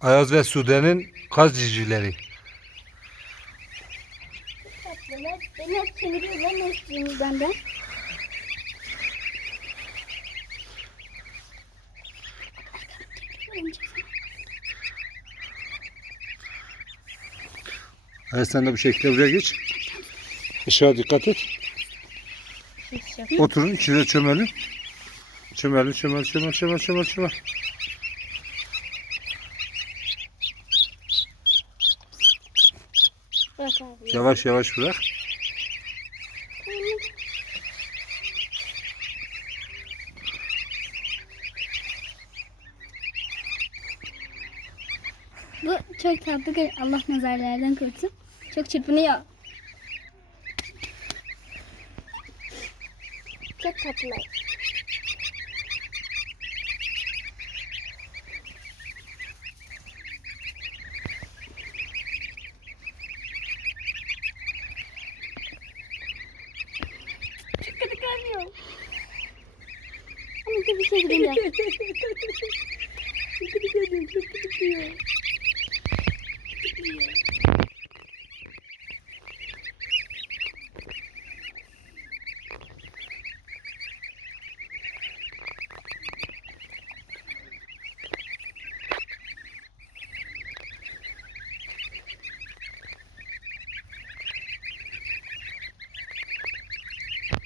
Ayaz ve Sude'nin kaz civcivleri. Tatlılar. Beni hep kemiriyorlar. Ne istiyorsunuz benden? Ayaz sen de bu şekilde buraya geç. Aşağı dikkat et. Oturun içine çömelin. Çömelin çömel çömel çömel çömel çömel. Bırak abi. Yavaş yavaş bırak. Bu çok tatlı. Allah nazarlardan korusun. Çok çırpınıyor. Çok tatlılar. Ama dur bir şey gidince.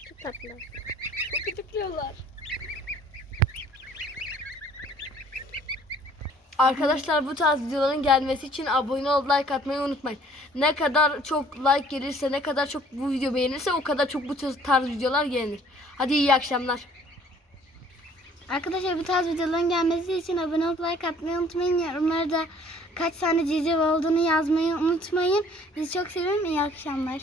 Çok tatlılar. Çok gıdıklıyorlar. Arkadaşlar bu tarz videoların gelmesi için abone olup like atmayı unutmayın. Ne kadar çok like gelirse, ne kadar çok bu video beğenirse o kadar çok bu tarz videolar gelir. Hadi iyi akşamlar. Arkadaşlar bu tarz videoların gelmesi için abone olup like atmayı unutmayın. Yorumlarda kaç tane civciv olduğunu yazmayı unutmayın. Bizi çok seviyorum. İyi akşamlar.